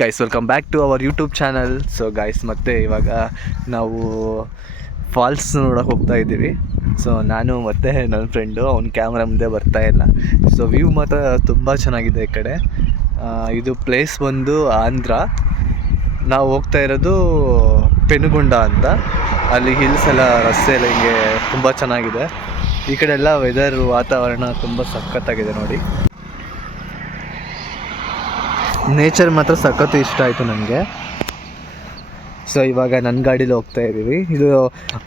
Guys welcome back to our YouTube channel. So guys ಮತ್ತೆ ಇವಾಗ ನಾವು ಫಾಲ್ಸ್ ನೋಡೋಕೆ ಹೋಗ್ತಾ ಇದ್ದೀವಿ. ಸೊ ನಾನು ಮತ್ತು ನನ್ನ ಫ್ರೆಂಡು ಅವ್ನ ಕ್ಯಾಮ್ರಾ ಮುಂದೆ ಬರ್ತಾ ಇಲ್ಲ. ಸೊ ವ್ಯೂ ಮಾತ್ರ ತುಂಬ ಚೆನ್ನಾಗಿದೆ ಈ ಕಡೆ. ಇದು ಪ್ಲೇಸ್ ಬಂದು ಆಂಧ್ರ. ನಾವು ಹೋಗ್ತಾ ಇರೋದು ಪೆನುಗೊಂಡ ಅಂತ. ಅಲ್ಲಿ ಹಿಲ್ಸ್ ಎಲ್ಲ ರಸ್ತೆ ಎಲ್ಲ ಹಿಂಗೆ ತುಂಬ ಚೆನ್ನಾಗಿದೆ. ಈ ಕಡೆ ಎಲ್ಲ ವೆದರ್ ವಾತಾವರಣ ತುಂಬ ಸಖತ್ತಾಗಿದೆ ನೋಡಿ. ನೇಚರ್ ಮಾತ್ರ ಸಖತ್ತು ಇಷ್ಟ ಆಯಿತು ನನಗೆ. ಸೊ ಇವಾಗ ನನ್ನ ಗಾಡೀಲಿ ಹೋಗ್ತಾ ಇದ್ದೀವಿ. ಇದು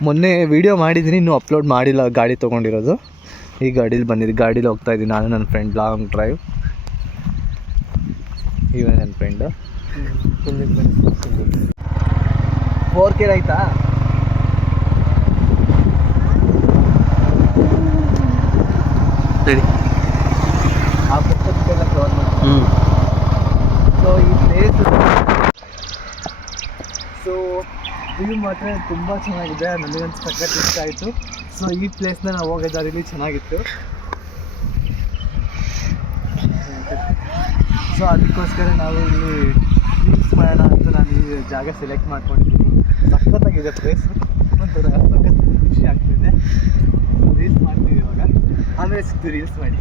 ಮೊನ್ನೆ ವೀಡಿಯೋ ಮಾಡಿದ್ದೀನಿ, ಇನ್ನೂ ಅಪ್ಲೋಡ್ ಮಾಡಿಲ್ಲ. ಗಾಡಿ ತೊಗೊಂಡಿರೋದು ಈ ಗಾಡೀಲಿ ಬಂದಿದ್ದು. ಗಾಡೀಲಿ ಹೋಗ್ತಾ ಇದ್ದೀನಿ ನಾನು, ನನ್ನ ಫ್ರೆಂಡ್. Long drive. ಇವೇ ನನ್ನ ಫ್ರೆಂಡು. 4K ಆಯಿತಾ? ಸರಿ. ಆ ಪುಸ್ತಕಕ್ಕೆಲ್ಲ ಕವರ್ ಮಾಡಿ. ಸೊ ಈ ಪ್ಲೇಸ್ ವ್ಯೂ ಮಾತ್ರ ತುಂಬ ಚೆನ್ನಾಗಿದೆ. ನನಗಂತೂ ಸಖತ್ ಇಷ್ಟ ಆಯಿತು. ಸೊ ಈ ಪ್ಲೇಸ್ನ ನಾವು ಹೋಗೋ ದಾರಿಲಿ ಚೆನ್ನಾಗಿತ್ತು. ಸೊ ಅದಕ್ಕೋಸ್ಕರ ನಾವು ಇಲ್ಲಿ ರೀಲ್ಸ್ ಮಾಡೋಣ ಅಂತ ನಾನು ಈ ಜಾಗ ಸೆಲೆಕ್ಟ್ ಮಾಡ್ಕೊಂಡಿದ್ದೀನಿ. ಸಖತ್ತಾಗಿದೆ ಪ್ಲೇಸು. ಒಂಥರ ಸಖತ್ ಖುಷಿ ಆಗ್ತಿದೆ. ರೀಲ್ಸ್ ಮಾಡ್ತೀವಿ ಇವಾಗ, ಆಮೇಲೆ ಸಿಗ್ತೀವಿ ರೀಲ್ಸ್ ಮಾಡಿ.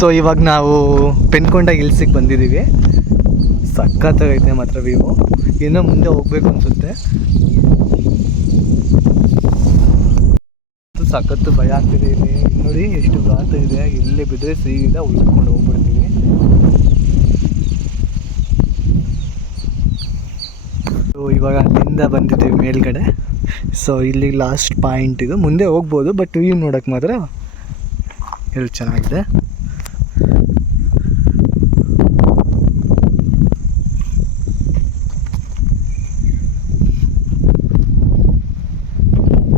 ಸೊ ಇವಾಗ ನಾವು ಪೆನುಗೊಂಡ ಹಿಲ್ಸಿಗೆ ಬಂದಿದ್ದೀವಿ. ಸಖತ್ತಾಗೈತೆ ಮಾತ್ರ ವ್ಯೂ. ಇನ್ನೂ ಮುಂದೆ ಹೋಗ್ಬೇಕು ಅನಿಸುತ್ತೆ. ಸಖತ್ತು ಭಯ ಆಗ್ತಿದೆ ಇಲ್ಲಿ ನೋಡಿ. ಎಷ್ಟು ಗಾತ್ರ ಇದೆ. ಇಲ್ಲೇ ಬಿದ್ದರೆ ಸೀದಾ ಉಳ್ಕೊಂಡು ಹೋಗ್ಬಿಡ್ತೀವಿ. ಸೊ ಇವಾಗ ಅಲ್ಲಿಂದ ಬಂದಿದ್ದೀವಿ ಮೇಲ್ಗಡೆ. ಸೊ ಇಲ್ಲಿ ಲಾಸ್ಟ್ ಪಾಯಿಂಟ್ ಇದು. ಮುಂದೆ ಹೋಗ್ಬೋದು, ಬಟ್ ವ್ಯೂ ನೋಡೋಕ್ಕೆ ಮಾತ್ರ ಇಲ್ಲಿ ಚೆನ್ನಾಗಿದೆ.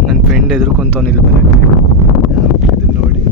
ನನ್ನ ಫ್ರೆಂಡ್ ಎದುರ್ಕೊಂತವನು ಇಲ್ಲಿ ಬರೋಕ್ಕೆ. ಇದು ನೋಡಿ.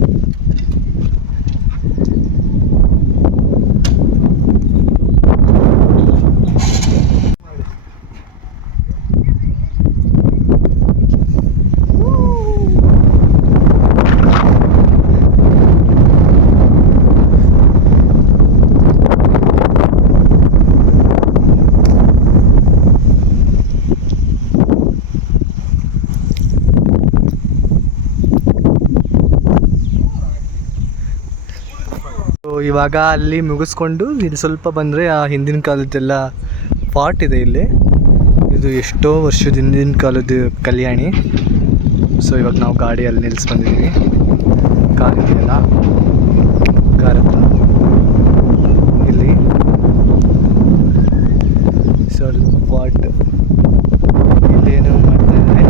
ಇವಾಗ ಅಲ್ಲಿ ಮುಗಿಸ್ಕೊಂಡು ಇಲ್ಲಿ ಸ್ವಲ್ಪ ಬಂದರೆ ಆ ಹಿಂದಿನ ಕಾಲದ್ದೆಲ್ಲ ಫಾರ್ಟ್ ಇದೆ ಇಲ್ಲಿ. ಇದು ಎಷ್ಟೋ ವರ್ಷದ ಹಿಂದಿನ ಕಾಲದ ಕಲ್ಯಾಣಿ. ಸೊ ಇವಾಗ ನಾವು ಗಾಡಿಯಲ್ಲಿ ನಿಲ್ಲಿಸಿ ಬಂದಿದ್ದೀವಿ. ಕಾರ್ ಇದೆಯಲ್ಲ, ಕಾರ್ ಹತ್ರ ಇಲ್ಲಿ. ಸೊ ಫಾರ್ಟ್ ಇಲ್ಲೇನೋ ಮಾಡ್ತಾ ಇದ್ದಾರೆ.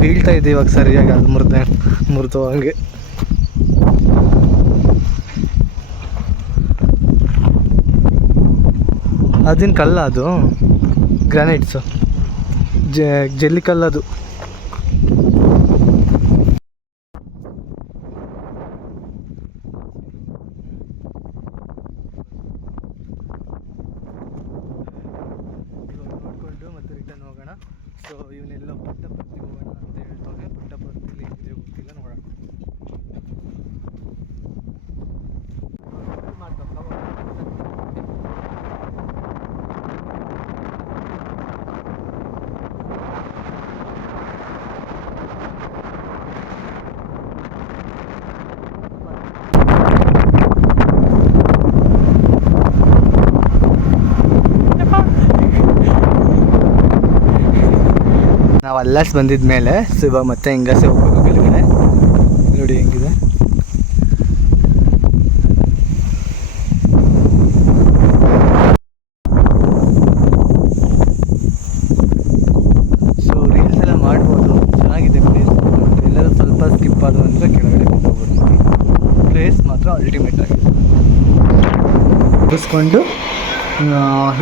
ಬೀಳ್ತಾ ಇದೆ ಇವಾಗ ಸರಿಯಾಗಿ. ಅದು ಮುರಿದು ಹಂಗೆ. ಅದೇನು ಕಲ್ಲ? ಅದು ಗ್ರಾನೈಟ್ಸು, ಜಲ್ಲಿ ಕಲ್ಲದು. ಸೊ ಇವನ್ನೆಲ್ಲ ಪುಟ್ಟಪರ್ತಿಗೆ ಹೋಗೋಣ ಅಂತ ಹೇಳ್ತವ್ರೆ. ಪುಟ್ಟಪರ್ತಿಲಿ ಏನಿದೆ ಗೊತ್ತಿಲ್ಲ, ನೋಡೋಣ. ನಾವು ಅಲ್ಲಷ್ಟು ಬಂದಿದ ಮೇಲೆ ಸೊ ಇವಾಗ ಮತ್ತೆ ಹಿಂಗಸೆ ಹೋಗ್ಬೇಕು ಕೆಳಗಡೆ. ನೋಡಿ ಹೆಂಗಿದೆ. ಸೊ ರೀಲ್ಸ್ ಎಲ್ಲ ಮಾಡ್ಬೋದು, ಚೆನ್ನಾಗಿದೆ ಪ್ಲೇಸ್. ಎಲ್ಲರೂ ಸ್ವಲ್ಪ ಸ್ಕಿಪ್ ಆದವು ಅಂದರೆ ಕೆಳಗಡೆ ಹೋಗ್ಬೋದು. ಪ್ಲೇಸ್ ಮಾತ್ರ ಅಲ್ಟಿಮೇಟ್ ಆಗಿದೆ. ಮುಗಿಸ್ಕೊಂಡು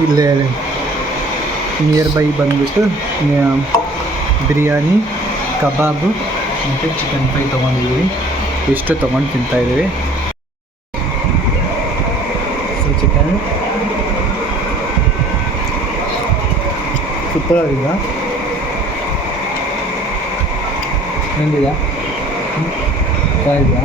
ಇಲ್ಲೇ ನಿಯರ್ ಬೈ ಬಂದುಬಿಟ್ಟು ಬಿರಿಯಾನಿ, ಕಬಾಬು ಮತ್ತು ಚಿಕನ್ ಫ್ರೈ ತೊಗೊಂಡಿದ್ದೀವಿ. ಇಷ್ಟು ತೊಗೊಂಡು ತಿಂತಾಯಿದ್ದೀವಿ. ಸೊ ಚಿಕನ್ ಸೂಪರ್ ಆಗಿದೆ. ಹೆಂಗಿದೆ? ಚೆನ್ನಾಗಿದೆಯಾ?